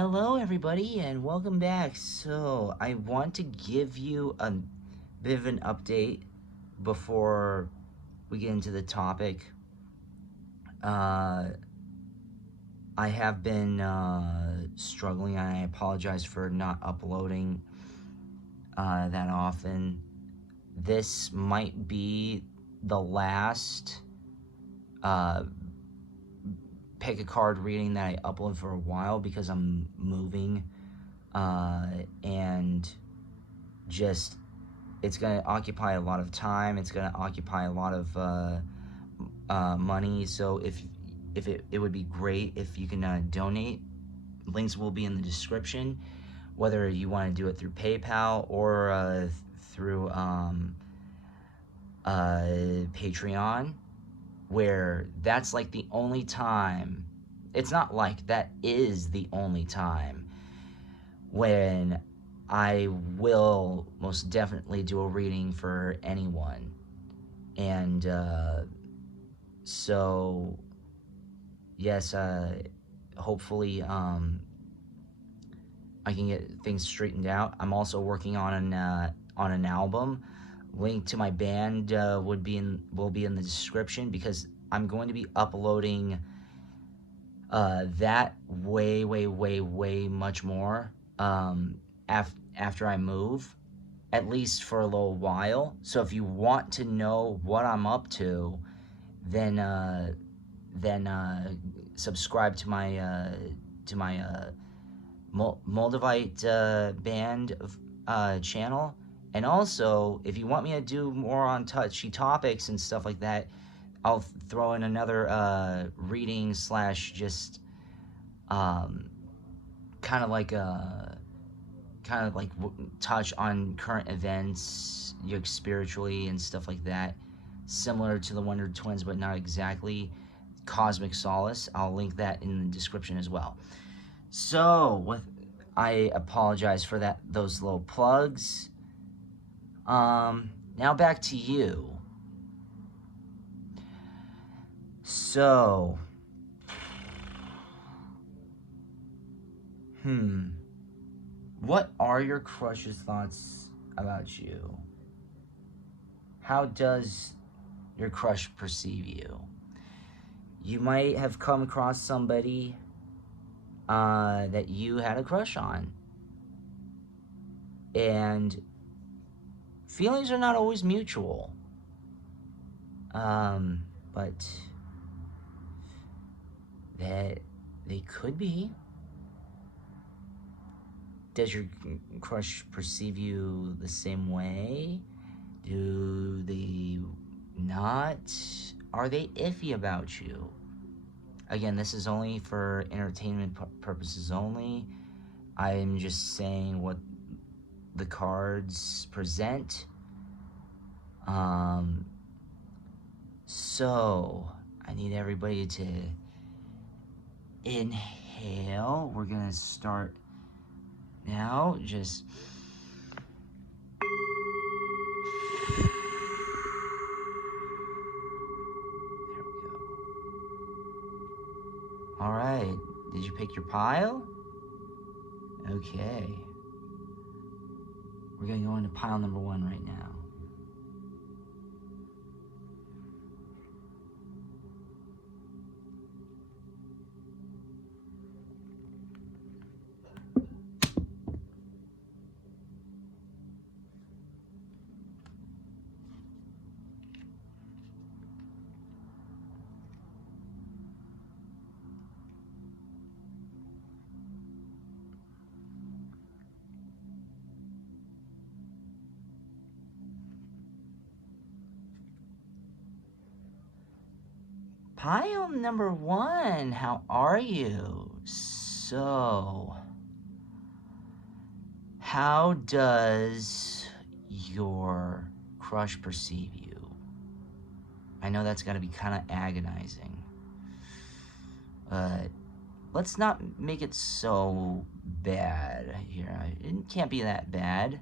Hello everybody and welcome back. So I want to give you a bit of an update before we get into the topic. I have been struggling, and I apologize for not uploading that often. This might be the last pick a card reading that I upload for a while because I'm moving and just it's going to occupy a lot of time. It's going to occupy a lot of money. So if it would be great if you can donate. Links will be in the description, whether you want to do it through PayPal or through Patreon, where that's like the only time, it's not like, that is the only time when I will most definitely do a reading for anyone. And so yes, hopefully I can get things straightened out. I'm also working on an album. Link to my band will be in the description, because I'm going to be uploading that way much more after I move, at least for a little while. So if you want to know what I'm up to, then subscribe to my Moldavite band channel. And also, if you want me to do more on touchy topics and stuff like that, I'll throw in another reading slash just kind of like touch on current events, spiritually and stuff like that, similar to the Wonder Twins, but not exactly. Cosmic Solace. I'll link that in the description as well. So, I apologize for those little plugs. Now back to you. So, what are your crush's thoughts about you? How does your crush perceive you? You might have come across somebody that you had a crush on. And feelings are not always mutual. But that they could be. Does your crush perceive you the same way? Do they not? Are they iffy about you? Again, this is only for entertainment purposes only. I'm just saying what the cards present. So I need everybody to inhale. We're gonna start now. Just there we go. All right. Did you pick your pile? Okay. We're gonna go into pile number 1 right now. Pile number 1, how are you? So, how does your crush perceive you? I know that's got to be kind of agonizing, but let's not make it so bad here. It can't be that bad,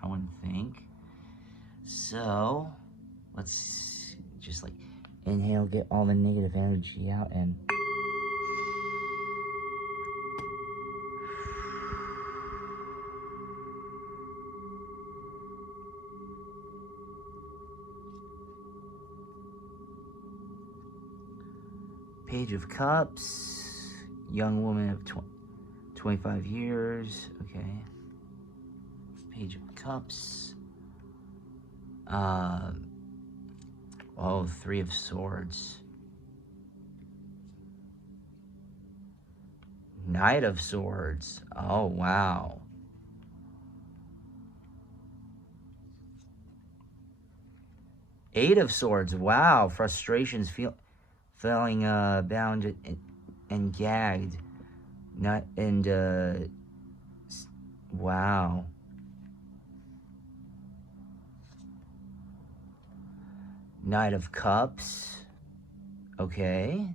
I wouldn't think. So, let's just like inhale, get all the negative energy out, and Page of Cups, young woman of 25 years, okay. Page of Cups. Oh, Three of Swords. Knight of Swords. Oh, wow. Eight of Swords. Wow. Frustrations, feeling bound and gagged. Wow. Knight of Cups. Okay.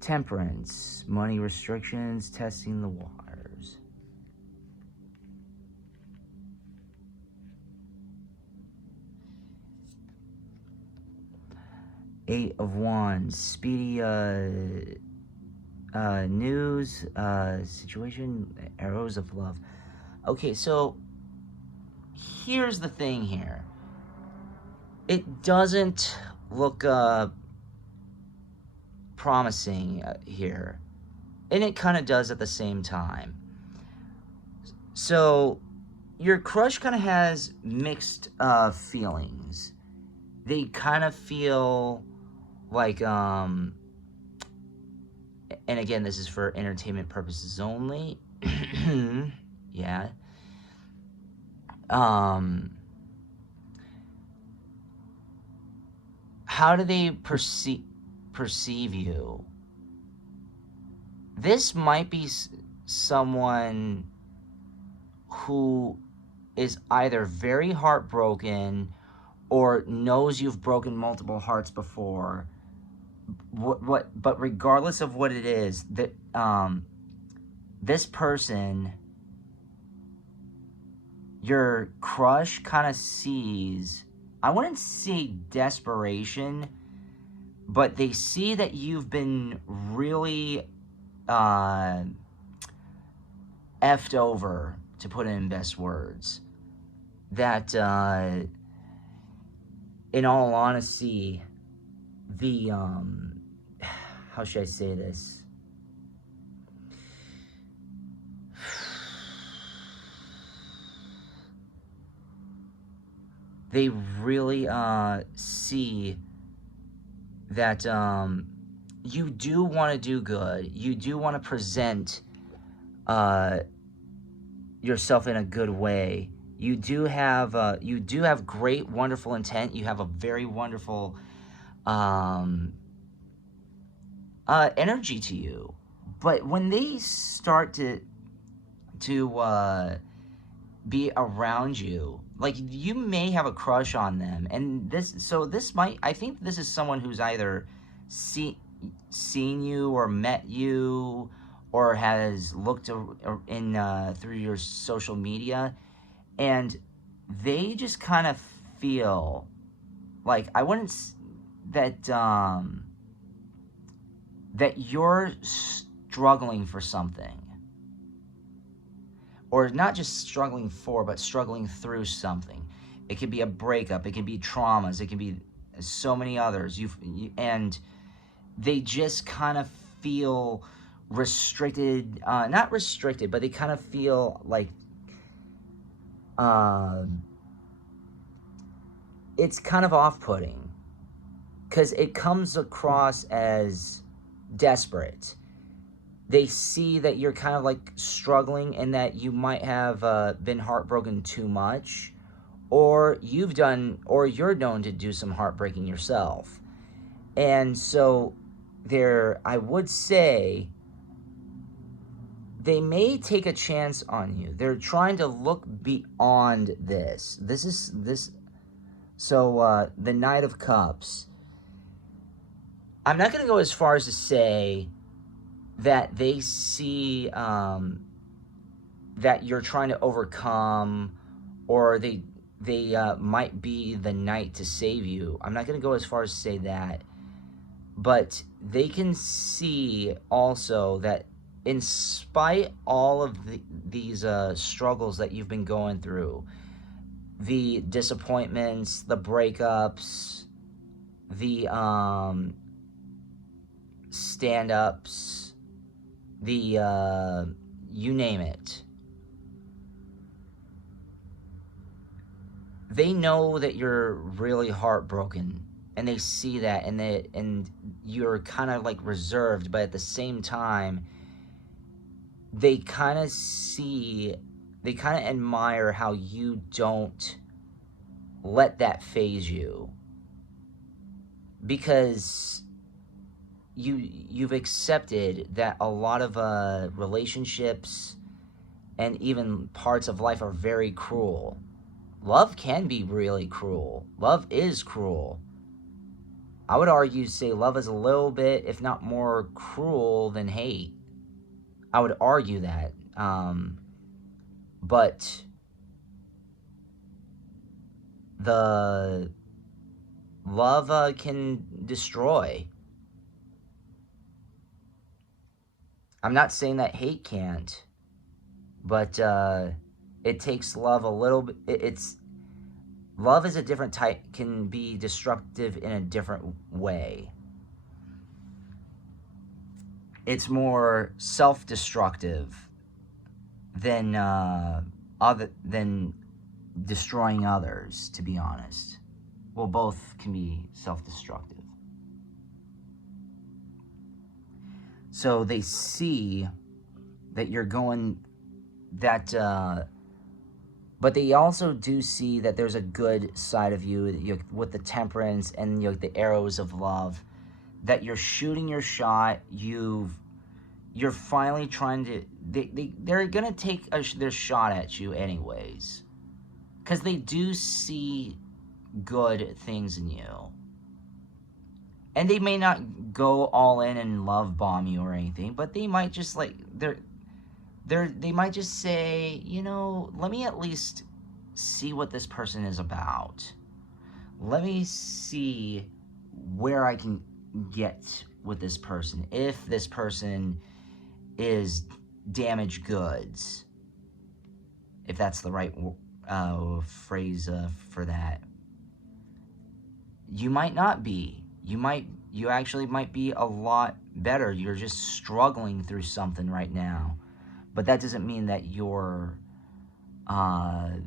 Temperance, money restrictions, testing the waters. Eight of Wands, speedy news, situation, arrows of love. Okay, so here's the thing here. It doesn't look promising here, and it kind of does at the same time. So your crush kind of has mixed feelings. They kind of feel like and again, this is for entertainment purposes only. Yeah. How do they perceive you? This might be someone who is either very heartbroken or knows you've broken multiple hearts before. But regardless of what it is, that this person, your crush, kind of sees, I wouldn't say desperation, but they see that you've been really effed over, to put it in best words. That, in all honesty, the, how should I say this? They really see that you do want to do good. You do want to present yourself in a good way. You do have great, wonderful intent. You have a very wonderful energy to you. But when they start to be around you, like, you may have a crush on them, and I think this is someone who's either seen you or met you or has looked in through your social media, and they just kind of feel like, I wouldn't that you're struggling for something. Or not just struggling for, but struggling through something. It could be a breakup. It could be traumas. It could be so many others. And they just kind of feel restricted. Not restricted, but they kind of feel like it's kind of off-putting. Because it comes across as desperate. They see that you're kind of like struggling, and that you might have been heartbroken too much, or you're known to do some heartbreaking yourself. And so I would say, they may take a chance on you. They're trying to look beyond this. So the Knight of Cups. I'm not going to go as far as to say that they see that you're trying to overcome, or they might be the knight to save you. I'm not going to go as far as to say that, but they can see also that in spite all of these struggles that you've been going through, the disappointments, the breakups, the stand-ups, the you name it. They know that you're really heartbroken, and they see that, and you're kind of like reserved, but at the same time, they kind of admire how you don't let that phase you, because you've accepted that a lot of relationships and even parts of life are very cruel. Love can be really cruel. Love is cruel. I would argue, say love is a little bit, if not more, cruel than hate. I would argue that. But the love can destroy. I'm not saying that hate can't, but it takes love a little bit. Love is a different type, can be destructive in a different way. It's more self-destructive than destroying others, to be honest. Well, both can be self-destructive. So they see that you're going that, but they also do see that there's a good side of you with the temperance and the arrows of love, that you're shooting your shot. You're finally trying to, they're gonna take their shot at you anyways, because they do see good things in you. And they may not go all in and love bomb you or anything, but they might just like, they might just say, let me at least see what this person is about. Let me see where I can get with this person, if this person is damaged goods, if that's the right phrase for that. You might not be. You actually might be a lot better. You're just struggling through something right now. But that doesn't mean that you're that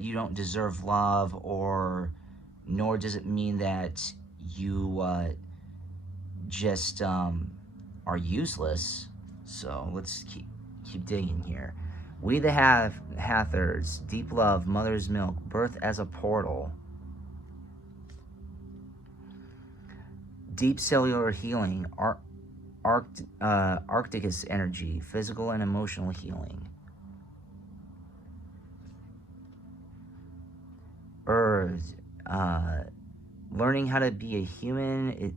you don't deserve love, nor does it mean that you just are useless. So let's keep digging here. We the Hathors, deep love, mother's milk, birth as a portal. Deep cellular healing, Arcticus energy, physical and emotional healing. Earth, learning how to be a human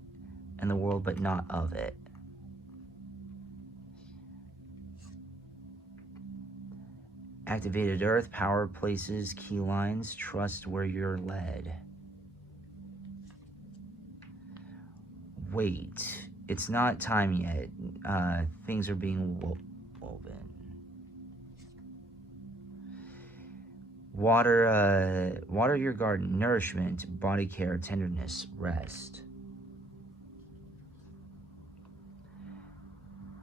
in the world, but not of it. Activated Earth, power places, key lines, trust where you're led. Wait, it's not time yet. Things are being woven. Water your garden, nourishment, body care, tenderness, rest.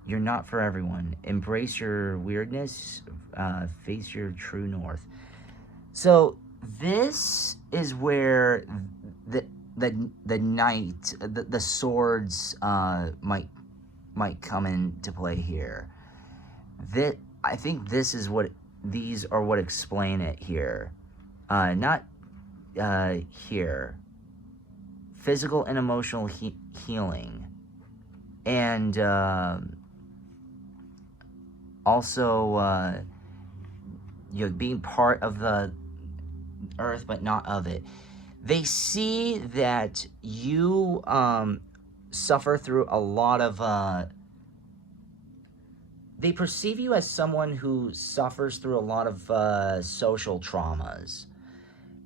You're not for everyone. Embrace your weirdness, face your true north. So this is where the knight, the swords might come into play here. I think this is these are what explain it here. Not here. Physical and emotional healing, and also being part of the earth but not of it. They see that you suffer through a lot of they perceive you as someone who suffers through a lot of social traumas,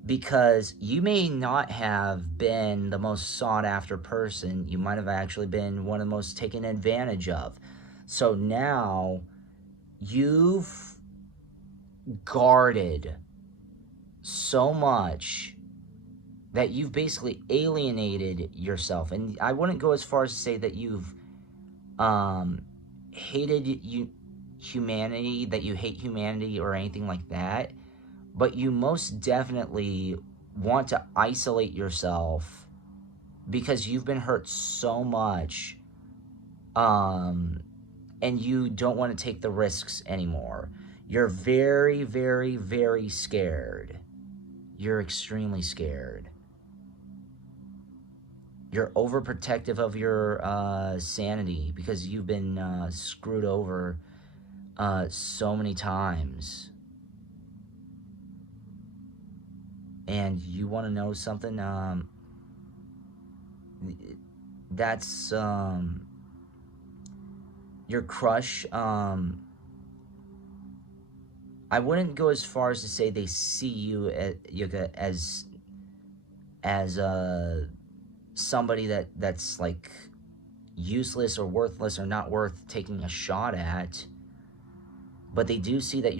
because you may not have been the most sought after person. You might have actually been one of the most taken advantage of. So now you've guarded so much that you've basically alienated yourself. And I wouldn't go as far as to say that you've hated humanity, that you hate humanity or anything like that, but you most definitely want to isolate yourself because you've been hurt so much, and you don't want to take the risks anymore. You're very, very, very scared. You're extremely scared. You're overprotective of your sanity because you've been screwed over so many times. And you want to know something? That's your crush. I wouldn't go as far as to say they see you as somebody that's like useless or worthless or not worth taking a shot at. But they do see that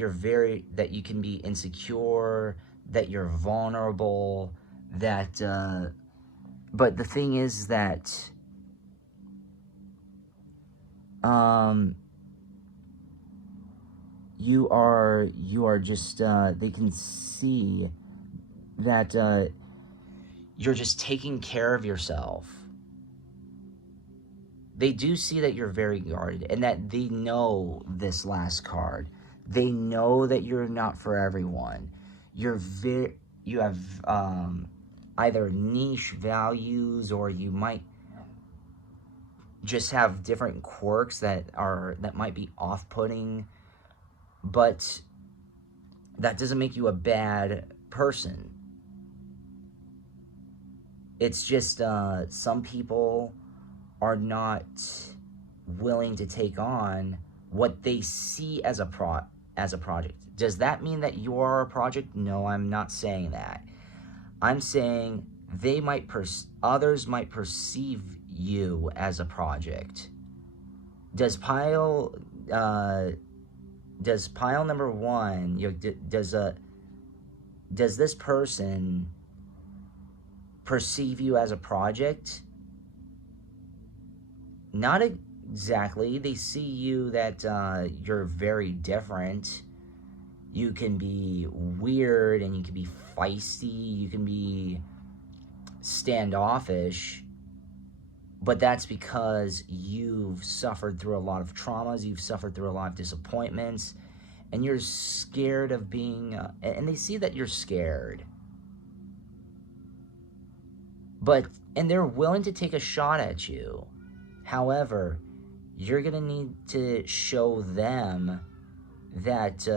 that you can be insecure, that you're vulnerable, that but the thing is that you are just they can see that you're just taking care of yourself. They do see that you're very guarded and that they know this last card. They know that you're not for everyone. You have either niche values, or you might just have different quirks that might be off-putting, but that doesn't make you a bad person. It's just some people are not willing to take on what they see as a project. Does that mean that you are a project? No, I'm not saying that. I'm saying others might perceive you as a project. Does pile number one, does this person perceive you as a project? Not exactly. They see you that you're very different. You can be weird, and you can be feisty, you can be standoffish, but that's because you've suffered through a lot of traumas, you've suffered through a lot of disappointments, and you're scared of being, and they see that you're scared. And they're willing to take a shot at you. However, you're going to need to show them that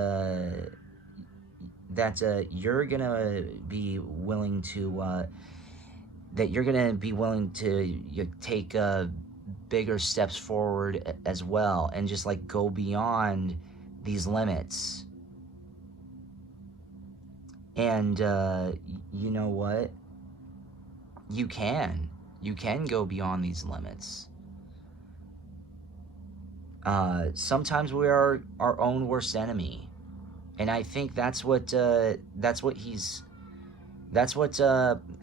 you're going to be willing to take bigger steps forward as well, and just like go beyond these limits. And you know what? You can go beyond these limits. Sometimes we are our own worst enemy, and I think that's what I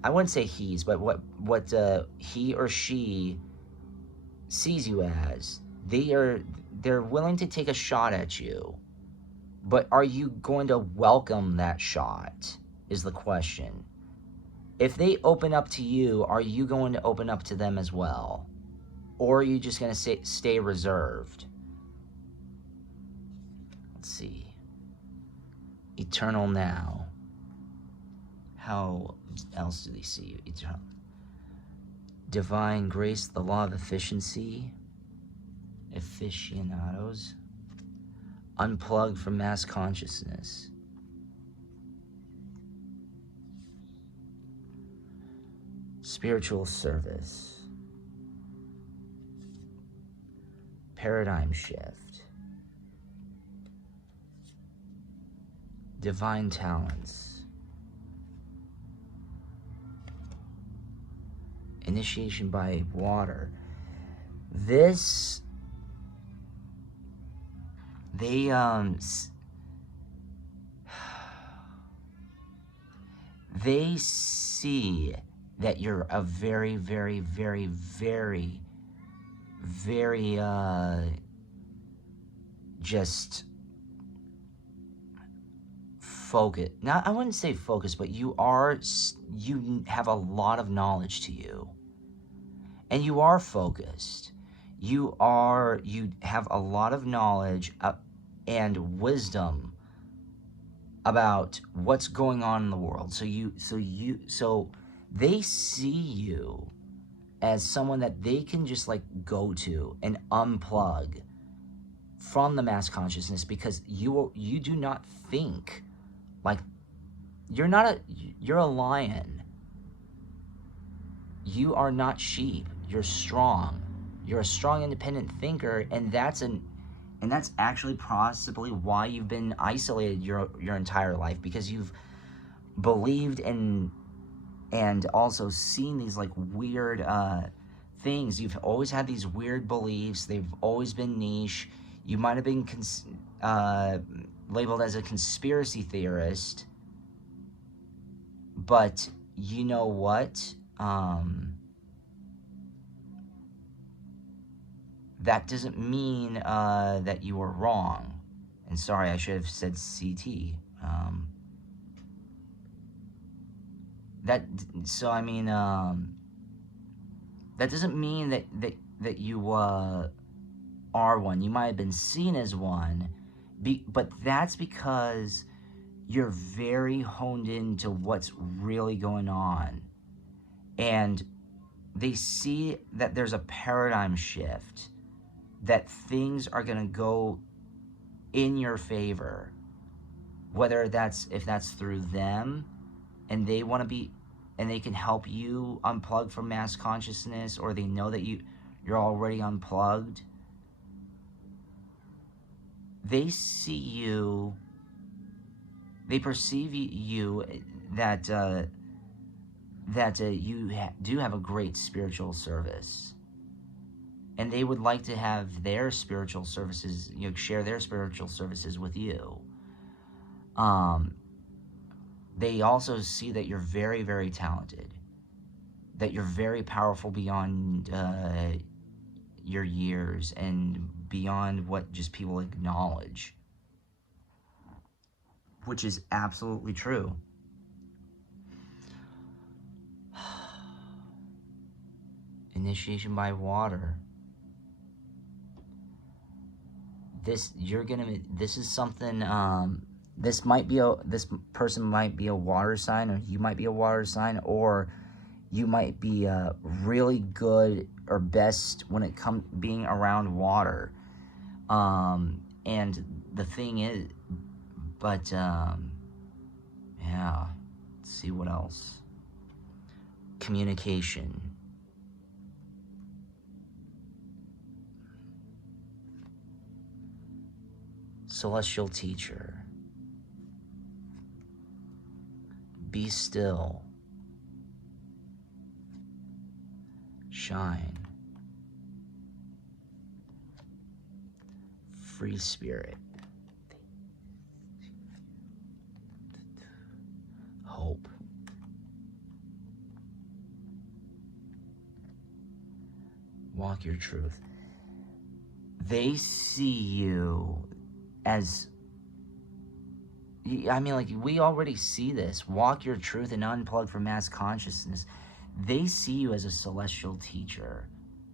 wouldn't say he's, but what he or she sees you as. They're willing to take a shot at you, but are you going to welcome that shot is the question. If they open up to you, are you going to open up to them as well? Or are you just going to stay reserved? Let's see. Eternal now. How else do they see you? Eternal. Divine grace, the law of efficiency. Aficionados. Unplugged from mass consciousness. Spiritual service. Paradigm shift. Divine talents. initiation by water. This, they see that you're a very, very, very, very, very just focus. Now, I wouldn't say focus, but you have a lot of knowledge to you, and you are focused. You have a lot of knowledge and wisdom about what's going on in the world. So they see you as someone that they can just like go to and unplug from the mass consciousness, because you do not think like you're a lion. You are not sheep. You're strong. You're a strong, independent thinker, and that's actually possibly why you've been isolated your entire life, because you've believed and also seen these like weird things. You've always had these weird beliefs. They've always been niche. You might have been labeled as a conspiracy theorist, but you know what? That doesn't mean that you were wrong. And sorry, I should have said CT. That doesn't mean that you are one. You might have been seen as one, but that's because you're very honed into what's really going on. And they see that there's a paradigm shift, that things are going to go in your favor, whether if that's through them and they want to be, and they can help you unplug from mass consciousness, or they know that you're already unplugged. They see you, they perceive you that you do have a great spiritual service, and they would like to have their spiritual services, share their spiritual services with you. They also see that you're very, very talented, that you're very powerful beyond your years and beyond what just people acknowledge, which is absolutely true. Initiation by water. This is something. This person might be a water sign, or you might be a water sign, or you might be really good or best when it comes being around water. And the thing is, but yeah, let's see what else. Communication. Celestial teacher. Be still. Shine. Free spirit. Hope. Walk your truth. They see you as, I mean, like, we already see this. Walk your truth and unplug from mass consciousness. They see you as a celestial teacher.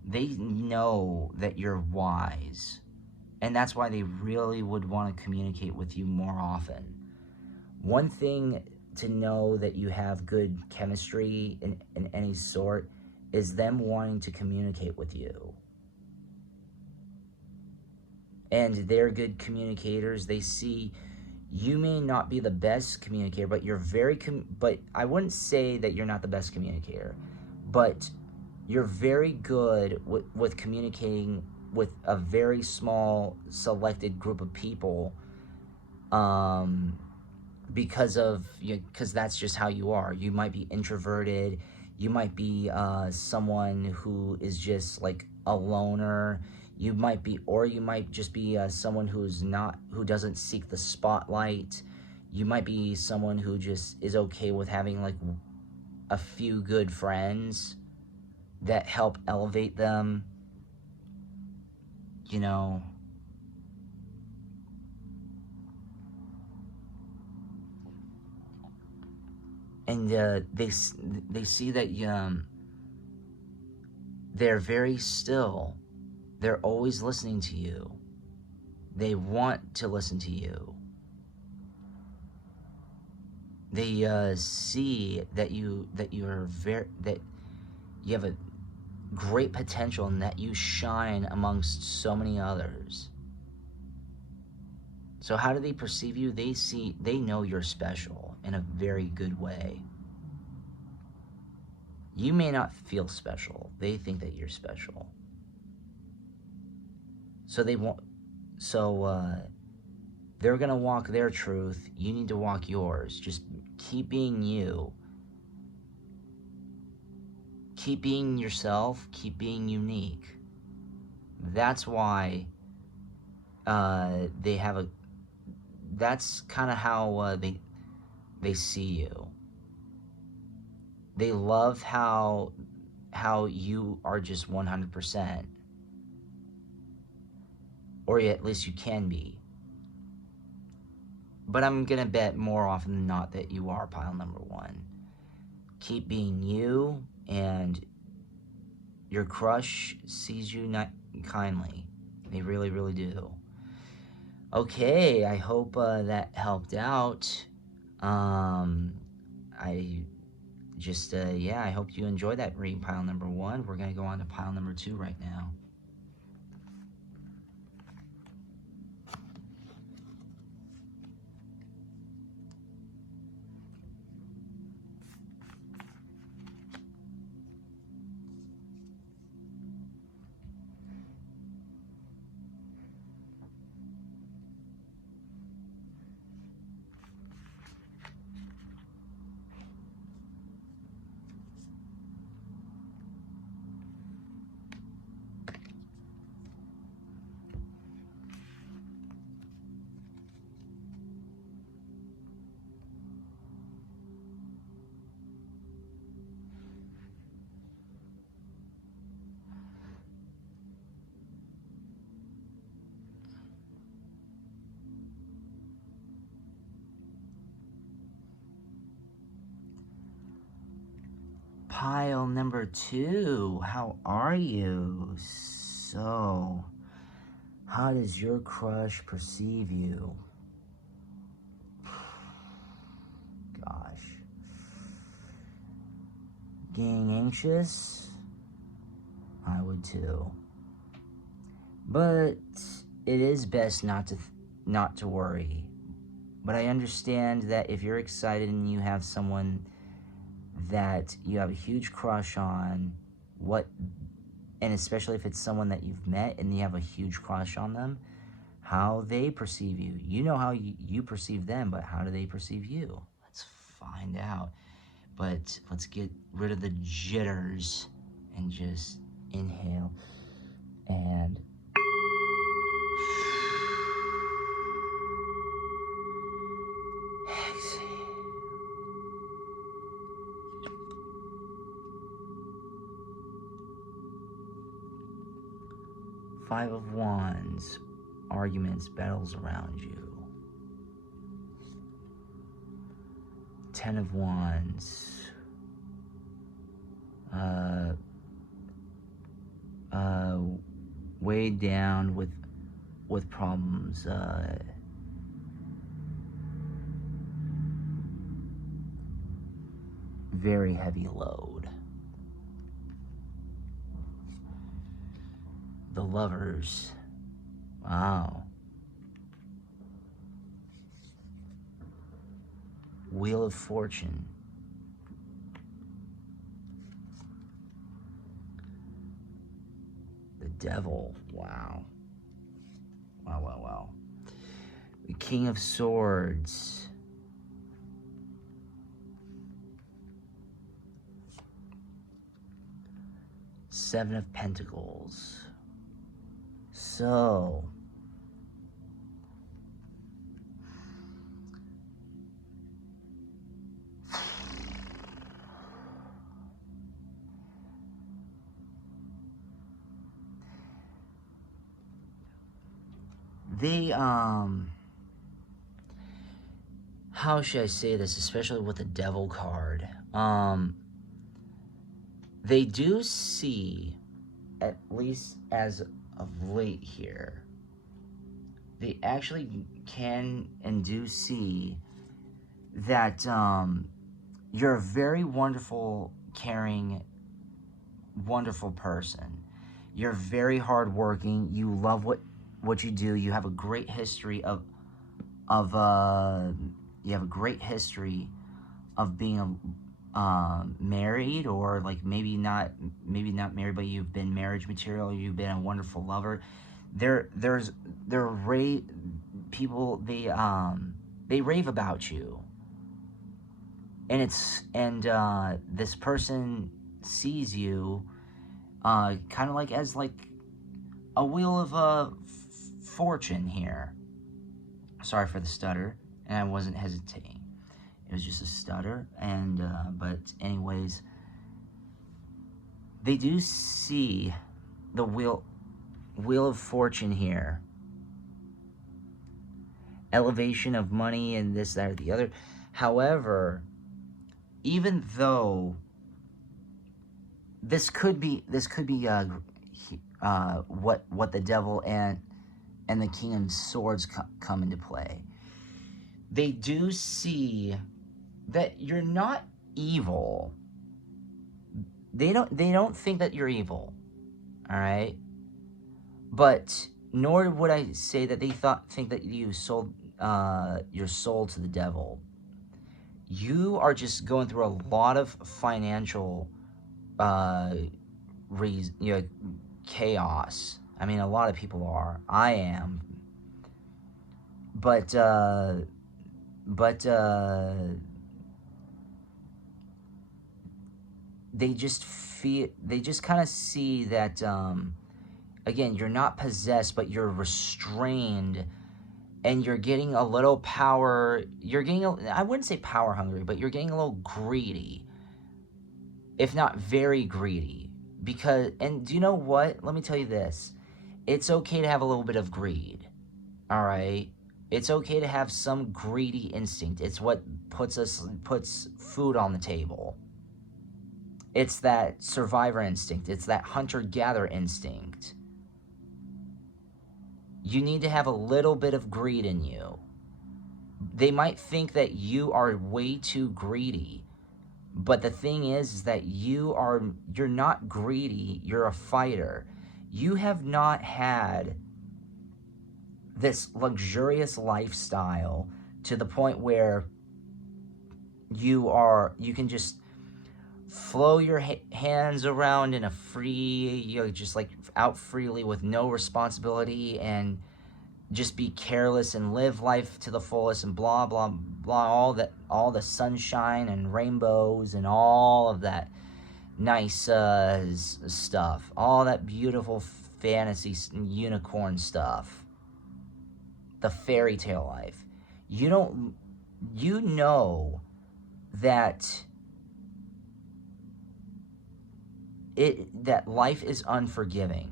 They know that you're wise. And that's why they really would want to communicate with you more often. One thing to know that you have good chemistry in any sort is them wanting to communicate with you. And they're good communicators. They see you may not be the best communicator, but you're but I wouldn't say that you're not the best communicator, but you're very good with communicating with a very small selected group of people, because that's just how you are. You might be introverted, You might be someone who is just like a loner. You might be, or you might just be someone who doesn't seek the spotlight. You might be someone who just is okay with having like a few good friends that help elevate them, you know. And they see that they're very still. They're always listening to you. They want to listen to you. They see that you have a great potential and that you shine amongst so many others. So how do they perceive you? They know you're special in a very good way. You may not feel special. They think that you're special. So they're gonna walk their truth. You need to walk yours. Just keep being you. Keep being yourself. Keep being unique. That's why they have a. That's kind of how they see you. They love how you are just 100%, or at least you can be. But I'm gonna bet more often than not that you are pile number one. Keep being you, and your crush sees you kindly. They really, really do. Okay, I hope that helped out. I just, I hope you enjoyed that reading pile number one. We're gonna go on to pile number two right now. Pile number two, how are you? So, how does your crush perceive you? Gosh. Getting anxious? I would too. But it is best not to worry. But I understand that if you're excited and you have someone that you have a huge crush on, and especially if it's someone that you've met and you have a huge crush on them, how they perceive you. You know how you perceive them, but how do they perceive you? Let's find out. But let's get rid of the jitters and just inhale and exhale. Five of Wands, arguments, battles around you. 10 of Wands, weighed down with problems, very heavy load. The Lovers, wow. Wheel of Fortune. The Devil, wow. Wow. The King of Swords. Seven of Pentacles. So, they, how should I say this, especially with the Devil card? They do see, at least as of late here, they actually can and do see that you're a very wonderful, caring, wonderful person. You're very hardworking. You love what you do. You have a great history of you have a great history of being married, or like maybe not married, but you've been marriage material. You've been a wonderful lover. People, they rave about you, and this person sees you kind of like as like a wheel of fortune here. Sorry for the stutter, and I wasn't hesitating. It was just a stutter, and but anyways, they do see the wheel of fortune here. Elevation of money and this, that, or the other. However, even though this could be what the Devil and the King of Swords come into play, they do see that you're not evil. They don't think that you're evil, all right? But nor would I say that they think that you sold your soul to the devil. You are just going through a lot of financial chaos. I mean, a lot of people are. I am. But they just kind of see that again, you're not possessed, but you're restrained, and you're getting a little power. I wouldn't say power hungry, but you're getting a little greedy, if not very greedy. And do you know what? Let me tell you this. It's okay to have a little bit of greed, all right? It's okay to have some greedy instinct. It's what puts food on the table. It's that survivor instinct. It's that hunter-gatherer instinct. You need to have a little bit of greed in you. They might think that you are way too greedy, but the thing is that you're not greedy. You're a fighter. You have not had this luxurious lifestyle to the point where you can just flow your hands around in a free, just like out freely with no responsibility, and just be careless and live life to the fullest and blah blah blah, all the sunshine and rainbows and all of that nice stuff, all that beautiful fantasy unicorn stuff, the fairy tale life. You know that that life is unforgiving,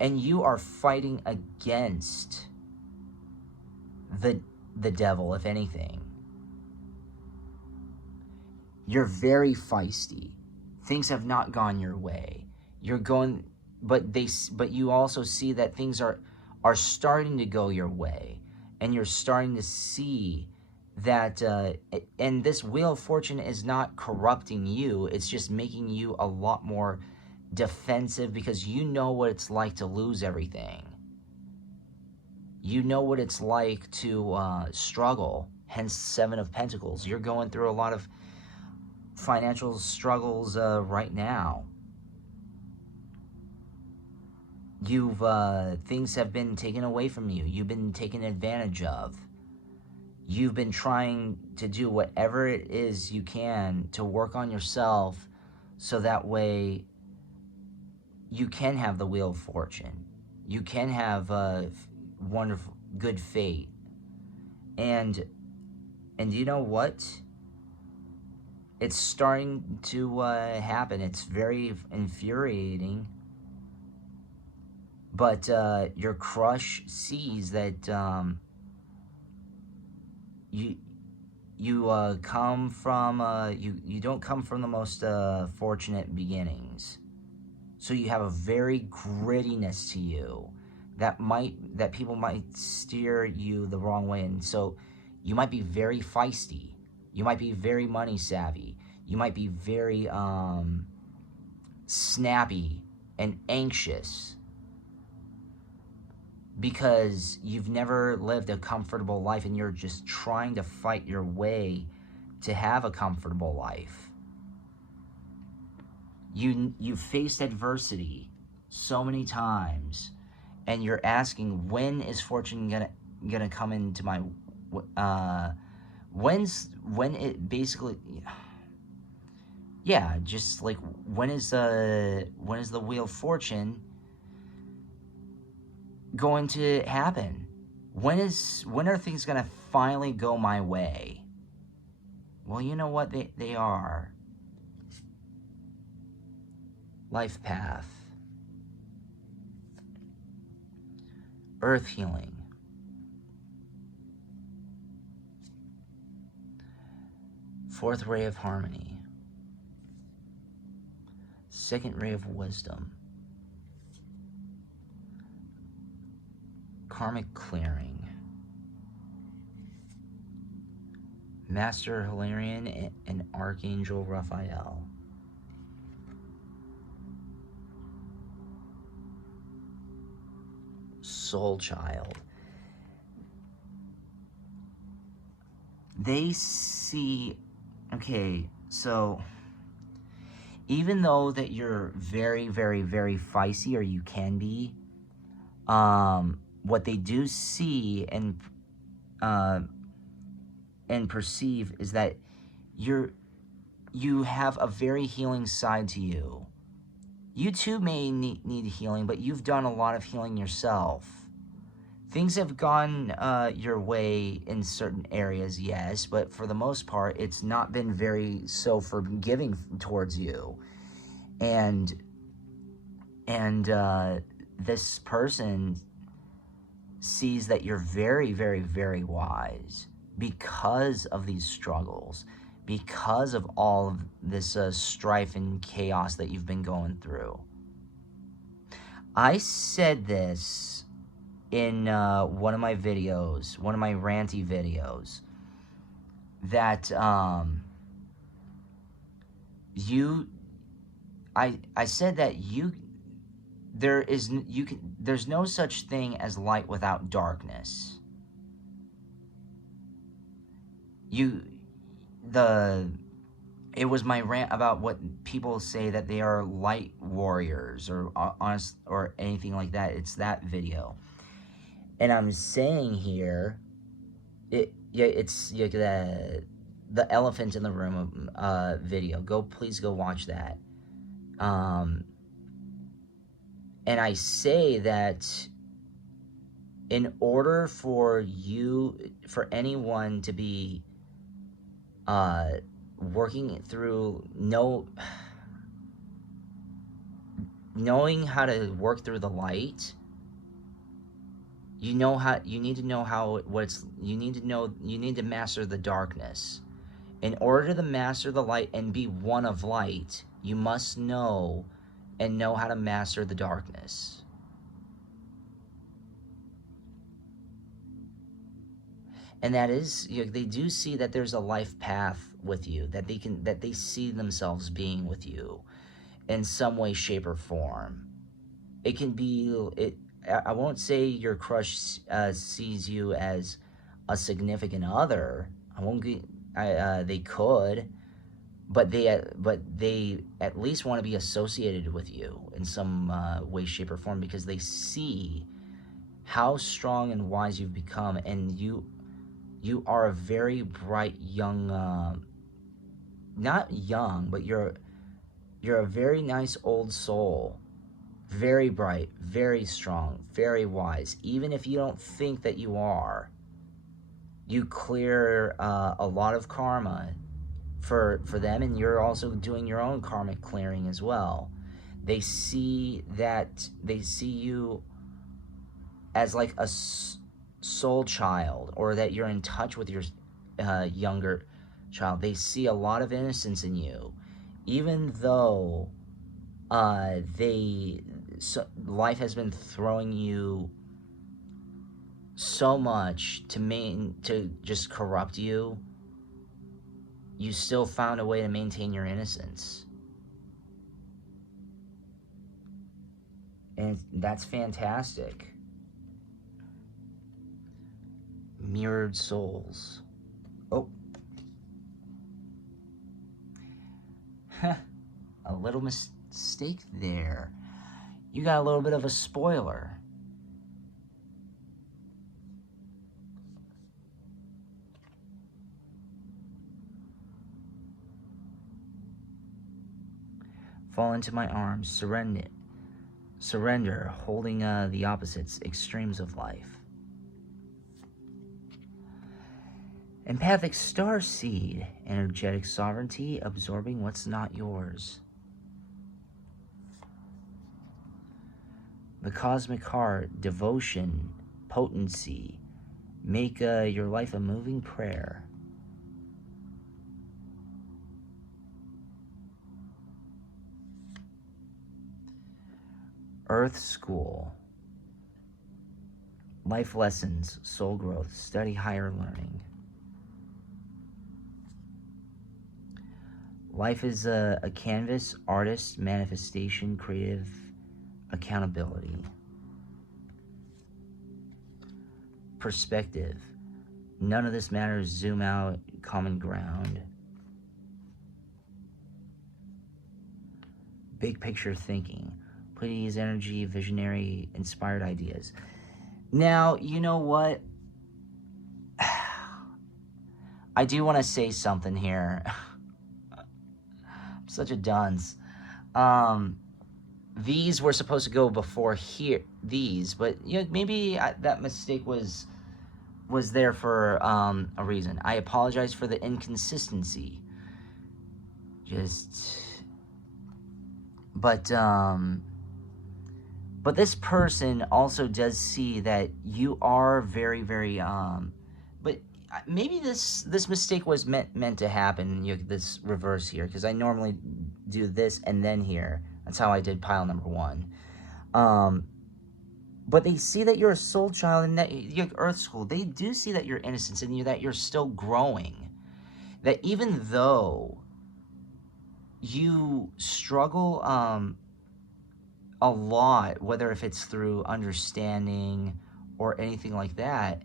and you are fighting against the devil. If anything, you're very feisty. Things have not gone your way. But you also see that things are starting to go your way, and you're starting to see that and this Wheel of Fortune is not corrupting you. It's just making you a lot more defensive, because you know what it's like to lose everything. You know what it's like to struggle, hence Seven of Pentacles. You're going through a lot of financial struggles right now. Things have been taken away from you. You've been taken advantage of. You've been trying to do whatever it is you can to work on yourself, so that way you can have the Wheel of Fortune. You can have wonderful, good fate. And you know what? It's starting to happen. It's very infuriating. But your crush sees that you come from you don't come from the most fortunate beginnings. So you have a very grittiness to you that people might steer you the wrong way, and so you might be very feisty. You might be very money savvy. You might be very snappy and anxious because you've never lived a comfortable life and you're just trying to fight your way to have a comfortable life. You faced adversity so many times, and you're asking, when is fortune gonna come into my when it basically, yeah, just like when is the Wheel of Fortune going to happen? When are things gonna finally go my way? Well, you know what they are. Life path. Earth healing. Fourth ray of harmony. Second ray of wisdom. Karmic clearing. Master Hilarion and Archangel Raphael. Soul child. They see, okay, so even though that you're very, very, very feisty, or you can be, what they do see and perceive is that you have a very healing side to you. You too may need healing, but you've done a lot of healing yourself. Things have gone your way in certain areas, yes, but for the most part, it's not been very so forgiving towards you. And this person sees that you're very, very, very wise because of these struggles, because of all of this strife and chaos that you've been going through. I said this in one of my videos, one of my ranty videos, that I said that there's no such thing as light without darkness. It was my rant about what people say that they are light warriors or honest or anything like that. It's that video. And I'm saying here, it's the elephant in the room video. Please go watch that. And I say that in order for anyone to be working through knowing how to work through the light, you need to master the darkness. In order to master the light and be one of light, you must know how to master the darkness. And that is, they do see that there's a life path with you, that they see themselves being with you in some way, shape, or form. It can be, I won't say your crush sees you as a significant other. They could, but they at least want to be associated with you in some way, shape, or form, because they see how strong and wise you've become, and you are a very bright young, not young, but you're a very nice old soul. very bright, very strong, very wise. Even if you don't think that you are, you clear a lot of karma for them, and you're also doing your own karmic clearing as well. They see you as like a soul child, or that you're in touch with your younger child. They see a lot of innocence in you, even though life has been throwing you so much to just corrupt you. You still found a way to maintain your innocence, and that's fantastic. Mirrored souls. Oh. A little mistake there. You got a little bit of a spoiler. Fall into my arms, surrender, holding the opposites, extremes of life. Empathic star seed, energetic sovereignty, absorbing what's not yours. The cosmic heart, devotion, potency, make your life a moving prayer. Earth School, life lessons, soul growth, study higher learning. Life is a canvas, artist, manifestation, creative, accountability. Perspective, none of this matters, zoom out, common ground. Big picture thinking, please energy, visionary, inspired ideas. Now, you know what? I do want to say something here. I'm such a dunce. These were supposed to go before here, but maybe that mistake was there for a reason. I apologize for the inconsistency. But this person also does see that you are very, very, but maybe this mistake was meant to happen, this reverse here, because I normally do this and then here. That's how I did pile number 1. But they see that you're a soul child and that you're Earth School. They do see that you're innocent and that you're still growing. That even though you struggle a lot, whether if it's through understanding or anything like that,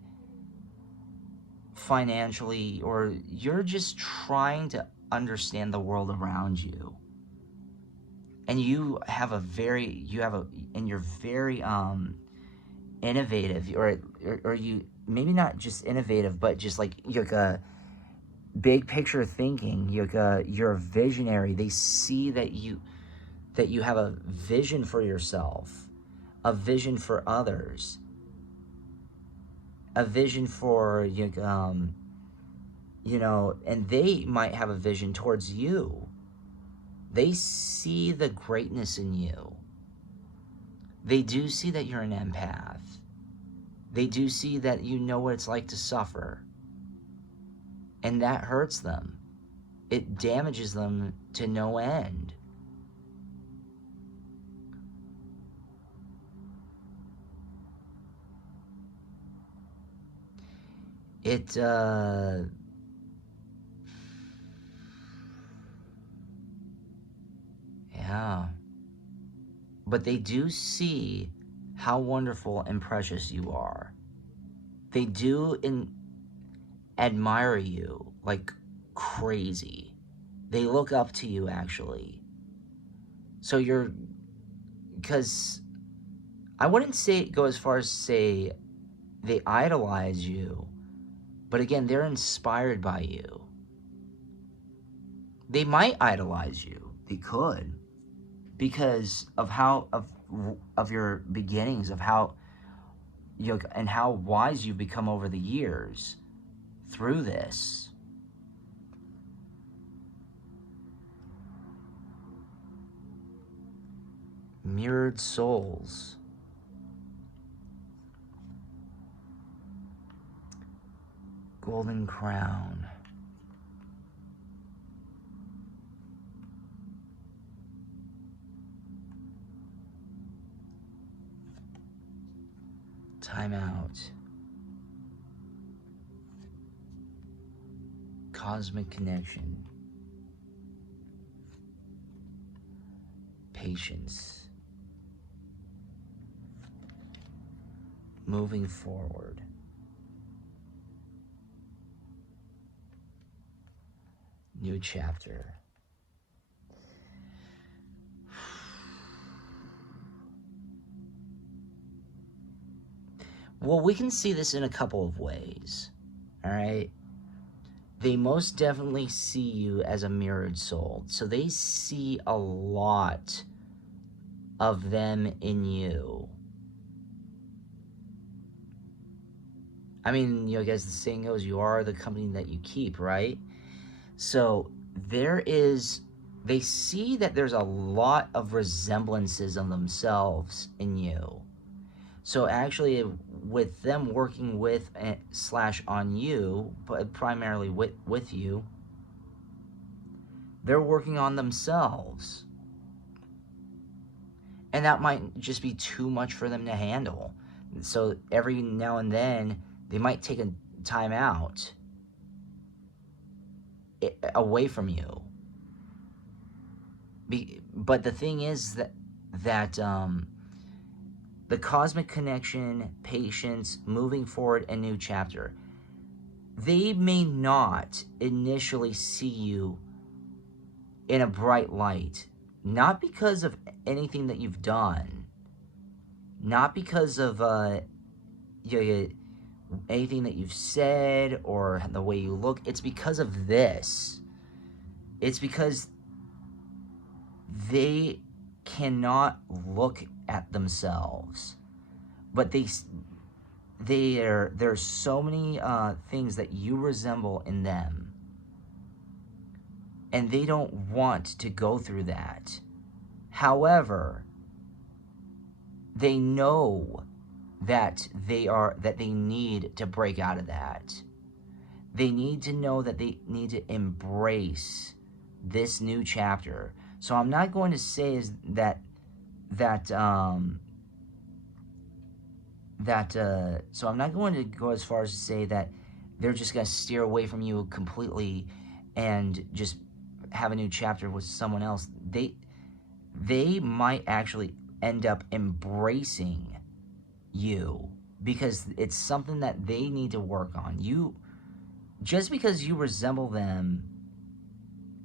financially, or you're just trying to understand the world around you, and you're very innovative, or you maybe not just innovative, but just like you're a big picture thinking, you're a visionary. They see that you have a vision for yourself, a vision for others, a vision for and they might have a vision towards you. They see the greatness in you. They do see that you're an empath. They do see that you know what it's like to suffer. And that hurts them. It damages them to no end. Yeah. But they do see how wonderful and precious you are. They do admire you like crazy. They look up to you, actually. So because I wouldn't go as far as say they idolize you, but again, they're inspired by you. They might idolize you. They could, because of beginnings, of how and how wise you've become over the years through this. Mirrored souls. Golden crown. Time out. Cosmic connection. Patience. Moving forward. New chapter. Well, we can see this in a couple of ways. All right. They most definitely see you as a mirrored soul. So they see a lot of them in you. I mean, as the saying goes, you are the company that you keep, right? So they see that there's a lot of resemblances of themselves in you. So actually, with them working with / on you, but primarily with you, they're working on themselves. And that might just be too much for them to handle. So every now and then, they might take a time out away from you. But the thing is that the cosmic connection, patience, moving forward, a new chapter, they may not initially see you in a bright light, not because of anything that you've done, not because of anything that you've said or the way you look. It's because of this. It's because they cannot look at themselves, but there's so many things that you resemble in them, and they don't want to go through that. However, they know that they need to break out of that. They need to know that they need to embrace this new chapter. So I'm not going to say so I'm not going to go as far as to say that they're just going to steer away from you completely and just have a new chapter with someone else. They might actually end up embracing you because it's something that they need to work on. Just because you resemble them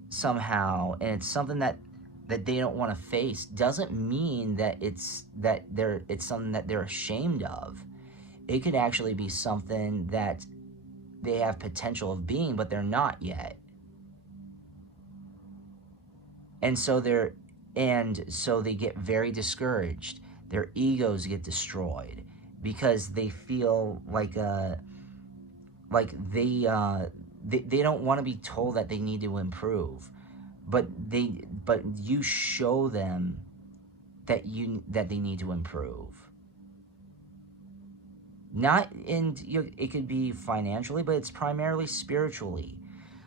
somehow, and it's something that they don't want to face, doesn't mean that it's something that they're ashamed of. It could actually be something that they have potential of being, but they're not yet. And so they get very discouraged. Their egos get destroyed because they feel like they don't want to be told that they need to improve, but you show them that they need to improve. Not in it could be financially, but it's primarily spiritually,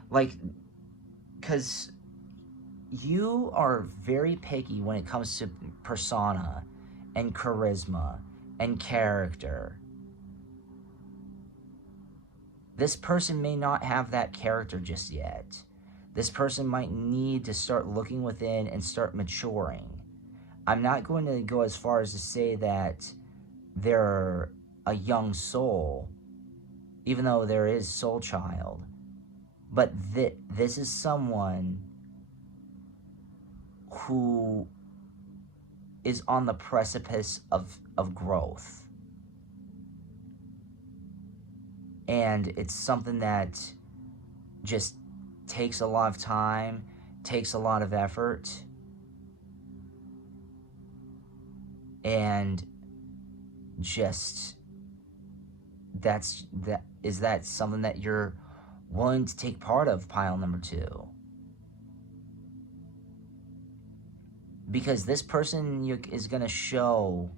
because you are very picky when it comes to persona and charisma and character. This person may not have that character just yet. This person might need to start looking within and start maturing. I'm not going to go as far as to say that they're a young soul, even though there is soul child. But this is someone who is on the precipice of growth. And it's something that just takes a lot of time, takes a lot of effort. And just, is that something that you're willing to take part of, pile number 2? Because this person is going to show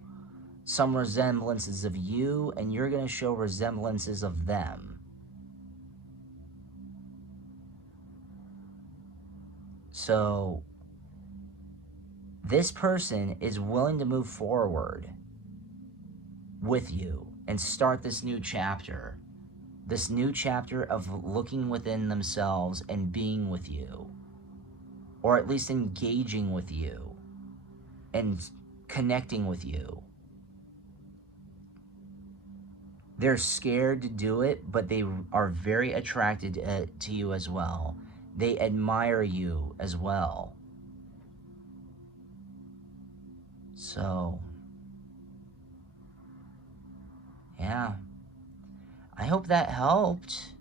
some resemblances of you, and you're going to show resemblances of them. So this person is willing to move forward with you and start this new chapter. This new chapter of looking within themselves and being with you. Or at least engaging with you and connecting with you. They're scared to do it, but they are very attracted to you as well. They admire you as well. So, yeah. I hope that helped.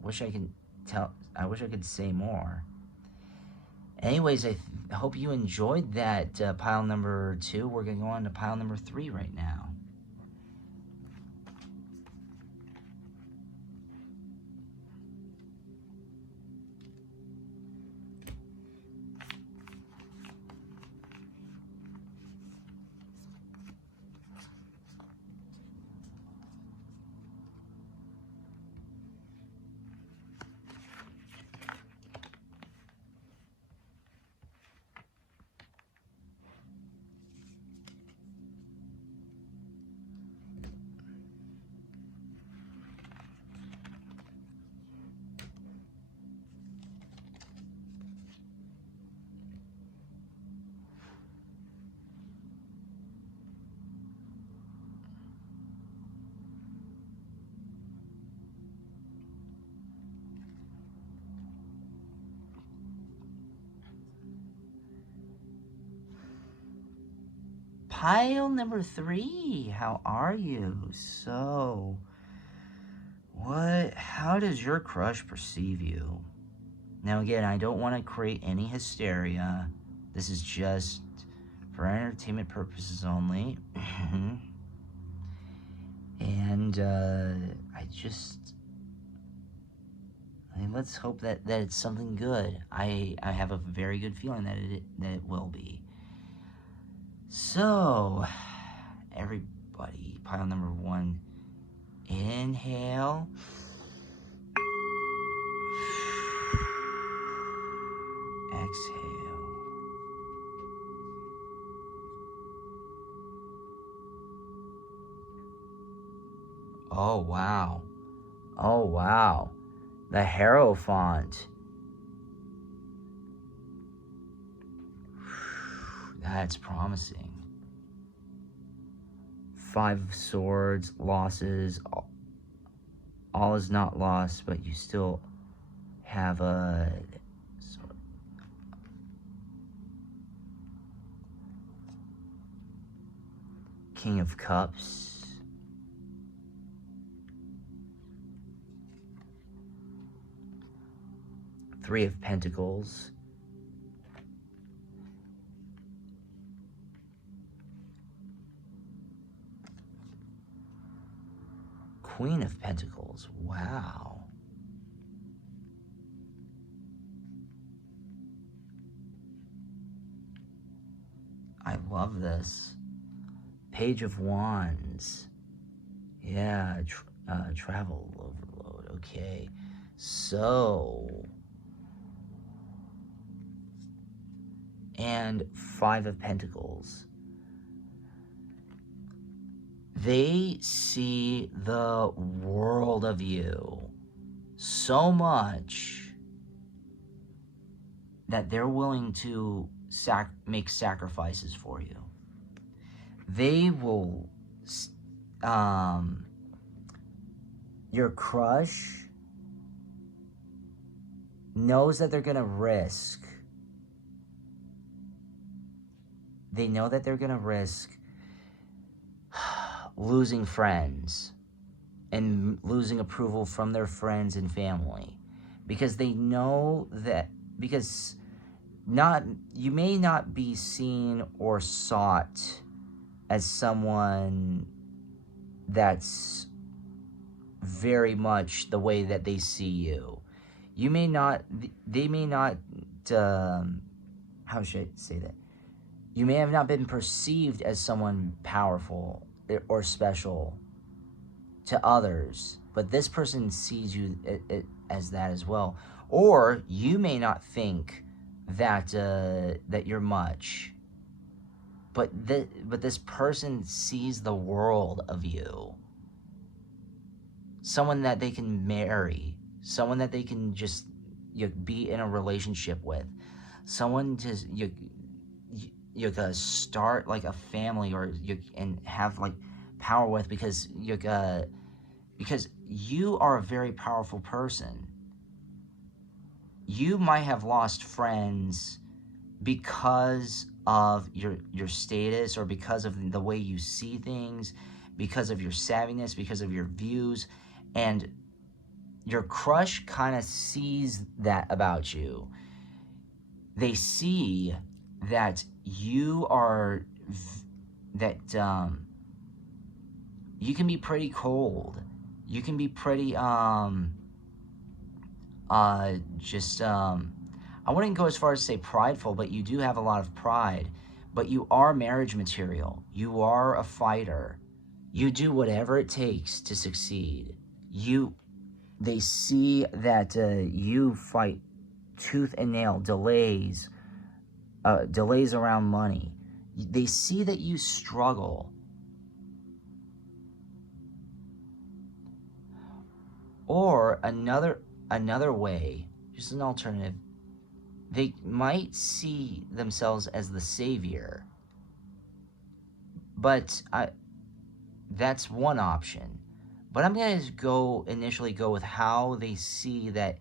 I wish I could say more. Anyways, I hope you enjoyed that pile number 2. We're going to go on to pile number 3 right now. Pile number 3, how are you? So, how does your crush perceive you? Now again, I don't want to create any hysteria. This is just for entertainment purposes only. And let's hope that it's something good. I have a very good feeling that it will be. So, everybody, pile number 1, inhale. Exhale. Oh, wow. Oh, wow. The Hierophant. That's promising. 5 of Swords, losses. All is not lost, but you still have a... King of Cups. Three of Pentacles. Queen of Pentacles. Wow. I love this. Page of Wands. Yeah, travel overload. Okay. So... and 5 of Pentacles. They see the world of you so much that they're willing to make sacrifices for you. They will, your crush knows that they're gonna risk. They know that they're gonna risk losing friends and losing approval from their friends and family, because they know that, because you may not be seen or sought as someone that's very much the way that they see you. You may not, they may not, how should I say that? You may have not been perceived as someone powerful or special to others, but this person sees you as that as well. Or you may not think that that you're much, but this person sees the world of you. Someone that they can marry, someone that they can just be in a relationship with, someone to you start like a family or and have like power with, because you are a very powerful person. You might have lost friends because of your status, or because of the way you see things, because of your savviness, because of your views, and your crush kind of sees that about you. They see that you are that you can be pretty cold. You can be pretty just I wouldn't go as far as to say prideful, but you do have a lot of pride. But you are marriage material. You are a fighter. You do whatever it takes to succeed. They see that you fight tooth and nail, delays around money. They see that you struggle. Or another way, just an alternative, they might see themselves as the savior. But that's one option. But I'm going to initially go with how they see that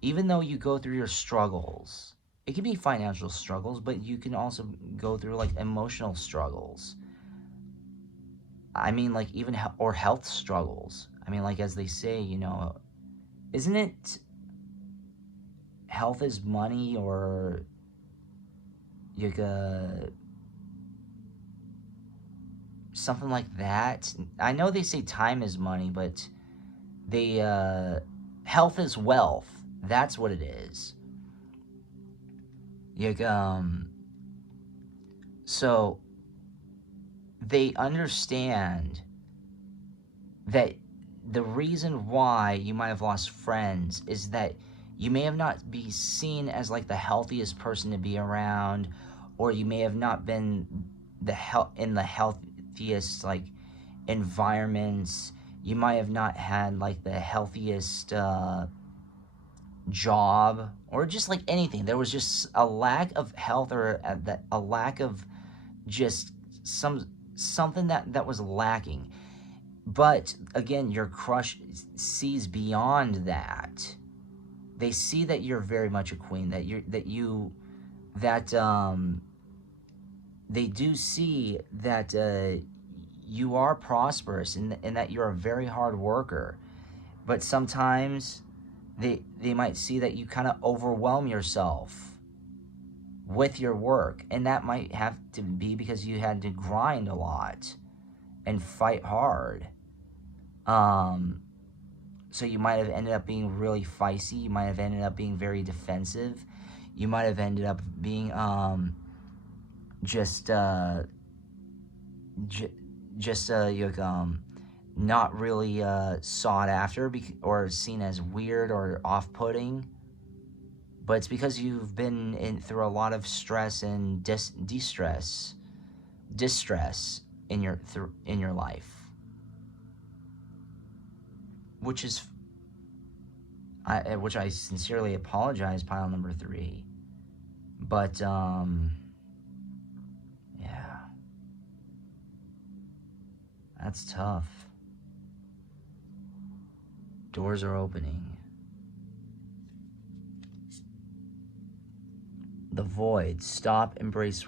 even though you go through your struggles, it can be financial struggles, but you can also go through like emotional struggles. I mean, like even or health struggles. I mean, like as they say, isn't it health is money, or something like that? I know they say time is money, but health is wealth. That's what it is. So they understand that the reason why you might have lost friends is that you may have not be seen as like the healthiest person to be around, or you may have not been in the healthiest like environments. You might have not had like the healthiest job, or just like anything. There was just a lack of health, or a lack of just something that was lacking. But again, your crush sees beyond that. They see that you're very much a queen, they do see that you are prosperous, and that you're a very hard worker. But sometimes they might see that you kind of overwhelm yourself with your work, and that might have to be because you had to grind a lot and fight hard. So you might have ended up being really feisty. You might have ended up being very defensive. You might have ended up being not really sought after, or seen as weird or off-putting. But it's because you've been through a lot of stress and distress in your life, which I sincerely apologize, pile number 3. But yeah, that's tough. Doors are opening. The void. Stop, embrace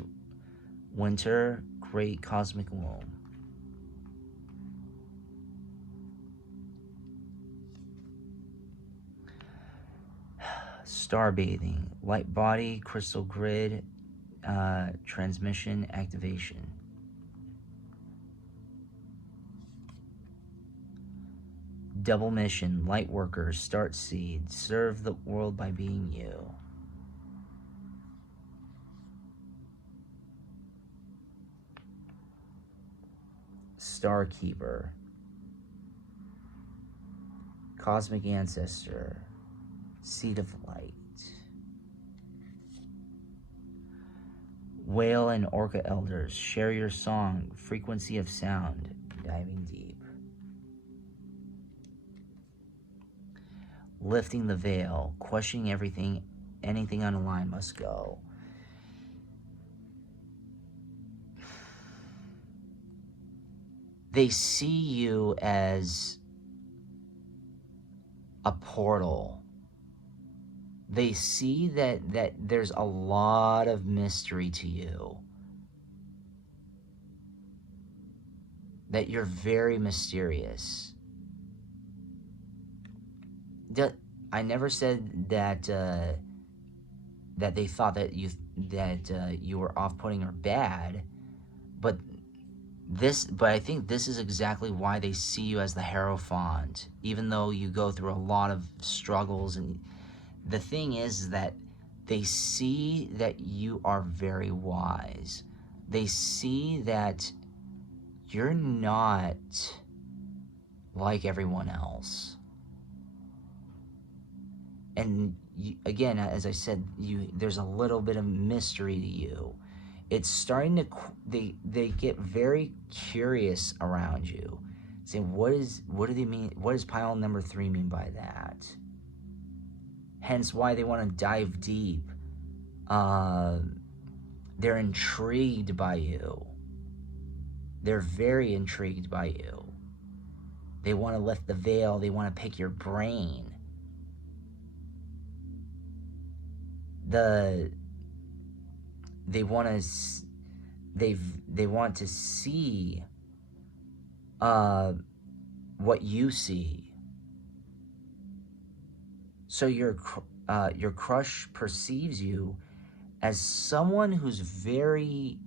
winter, great cosmic womb. Star bathing. Light body, crystal grid, transmission, activation. Double mission, light workers, start seed, serve the world by being you. Star keeper, cosmic ancestor, seed of light. Whale and orca elders, share your song, frequency of sound, diving deep. Lifting the veil, questioning everything, anything unaligned must go. They see you as a portal. They see that there's a lot of mystery to you. That you're very mysterious. I never said that that they thought that you were off-putting or bad, but I think this is exactly why they see you as the Hierophant, even though you go through a lot of struggles. And the thing is that they see that you are very wise. They see that you're not like everyone else. And again, as I said, there's a little bit of mystery to you. It's starting to, they get very curious around you, saying, what do they mean? What does pile number 3 mean by that? Hence why they want to dive deep. They're intrigued by you. They're very intrigued by you. They want to lift the veil. They want to pick your brain. They want to see what you see. So your crush perceives you as someone who's very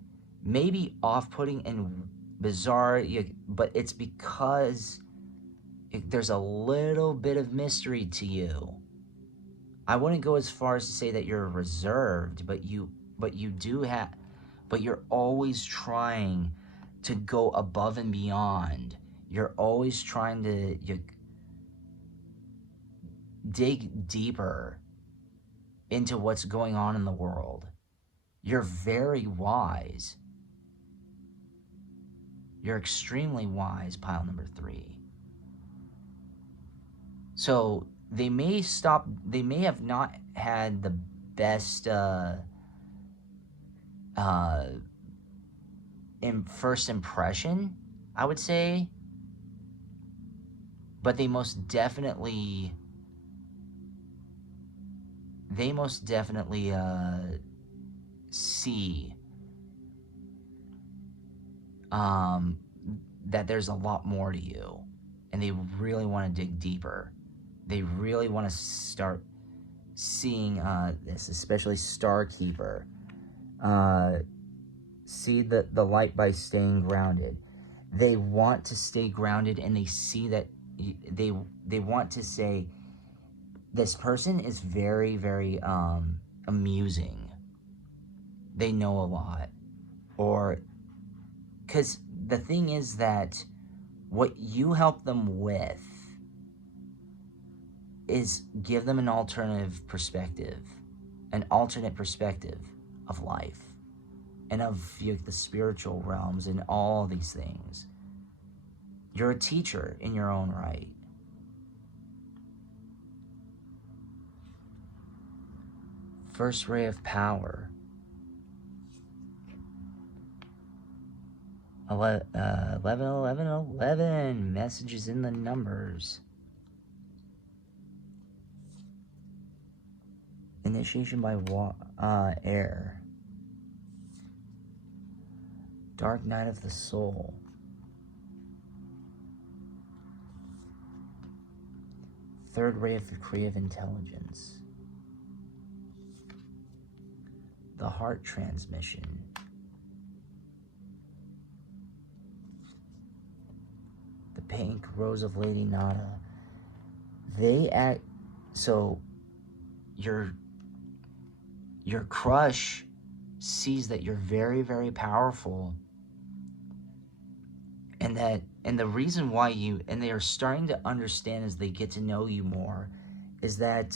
maybe off-putting and bizarre, but it's because there's a little bit of mystery to you. I wouldn't go as far as to say that you're reserved, but you're always trying to go above and beyond. You're always trying to dig deeper into what's going on in the world. You're very wise. You're extremely wise, pile number 3. So they may have not had the best first impression, I would say, but they most definitely see that there's a lot more to you, and they really want to dig deeper. They really want to start seeing this, especially Starkeeper. See the light by staying grounded. They want to stay grounded, and they see that they want to say, this person is very, very amusing. They know a lot. Or, because the thing is that what you help them with is give them an alternate perspective of life and of the spiritual realms and all these things. You're a teacher in your own right. First ray of power. 11. Messages in the numbers. Initiation by air. Dark night of the soul. Third ray of creative intelligence. The heart transmission. The pink rose of Lady Nada. they act, so your crush sees that you're very, very powerful, and the reason why and they are starting to understand as they get to know you more, is that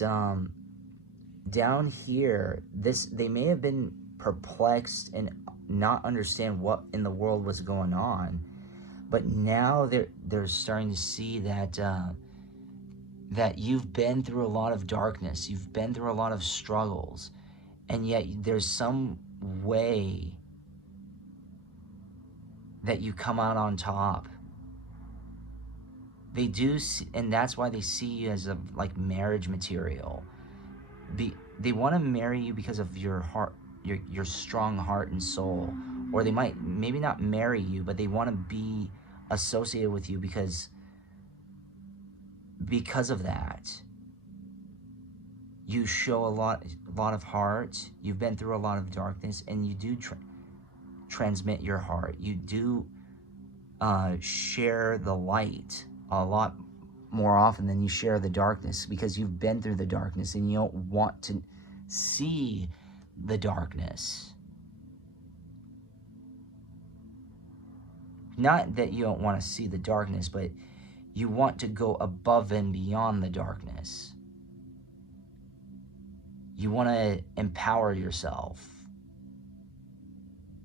down here, they may have been perplexed and not understand what in the world was going on, but now they're starting to see that that you've been through a lot of darkness, you've been through a lot of struggles, and yet there's some way that you come out on top. They do see, and that's why they see you as a like marriage material. They want to marry you because of your heart, your strong heart and soul, or they might maybe not marry you, but they want to be associated with you because of that. You show a lot of heart. You've been through a lot of darkness, and you do transmit your heart. You do share the light a lot more often than you share the darkness, because you've been through the darkness and you don't want to see the darkness. Not that you don't want to see the darkness, but you want to go above and beyond the darkness. You want to empower yourself.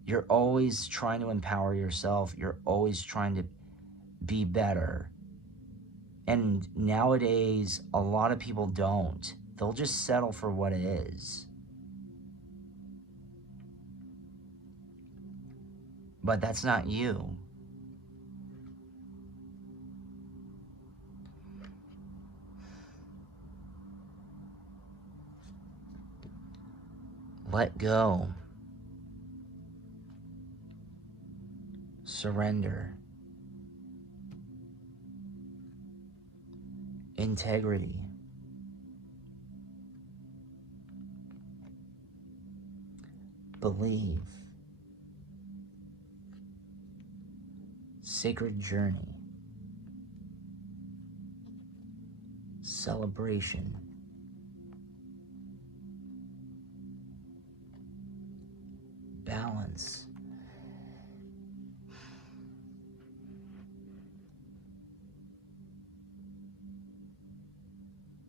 You're always trying to empower yourself. You're always trying to be better. And nowadays, a lot of people don't. They'll just settle for what it is. But that's not you. Let go. Surrender. Integrity. Believe. Sacred journey. Celebration. Balance.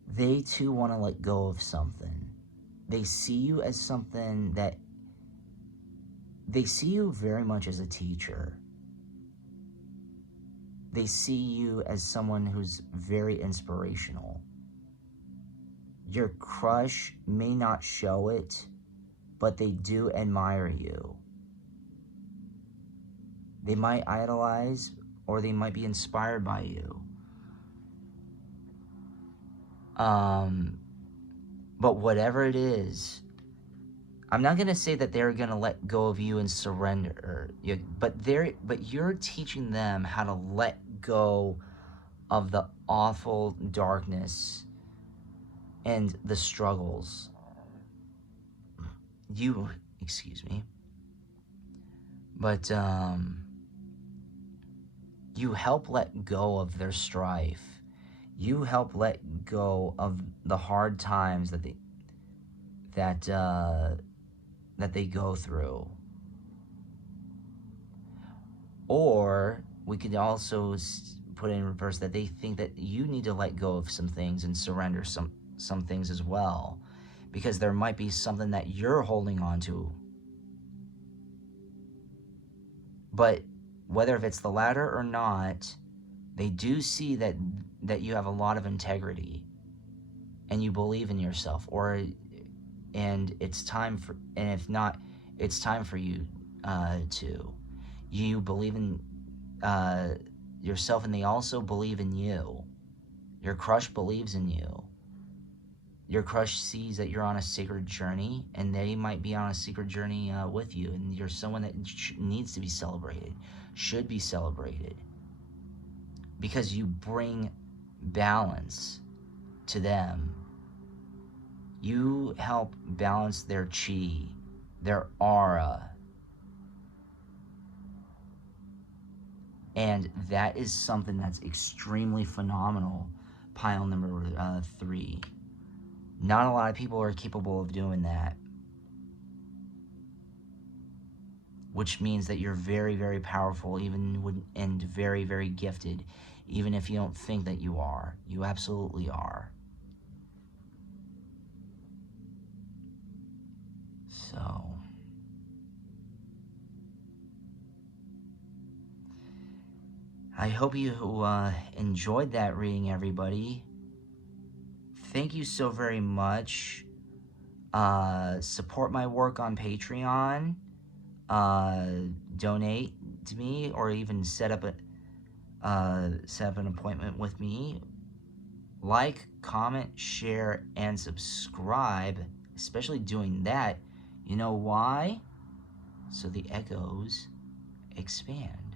They too want to let go of something. They see you as something that they see you very much as a teacher. They see you as someone who's very inspirational. Your crush may not show it, but they do admire you. They might idolize, or they might be inspired by you. But whatever it is, I'm not gonna say that they're gonna let go of you and surrender, but you're teaching them how to let go of the awful darkness and the struggles. Excuse me, but you help let go of their strife. You help let go of the hard times that they go through. Or we could also put it in reverse, that they think that you need to let go of some things and surrender some things as well, because there might be something that you're holding on to. But whether if it's the latter or not, they do see that you have a lot of integrity and you believe in yourself, and it's time for, and if not, it's time for you to. You believe in yourself, and they also believe in you. Your crush believes in you. Your crush sees that you're on a sacred journey, and they might be on a secret journey with you, and you're someone that needs to be celebrated, should be celebrated, because you bring balance to them. You help balance their chi, their aura. And that is something that's extremely phenomenal, pile number 3. Not a lot of people are capable of doing that, which means that you're very, very powerful, and very, very gifted, even if you don't think that you are. You absolutely are. So, I hope you enjoyed that reading, everybody. Thank you so very much. Support my work on Patreon. Donate to me, or even set up an appointment with me. Like, comment, share, and subscribe. Especially doing that. You know why? So the echoes expand.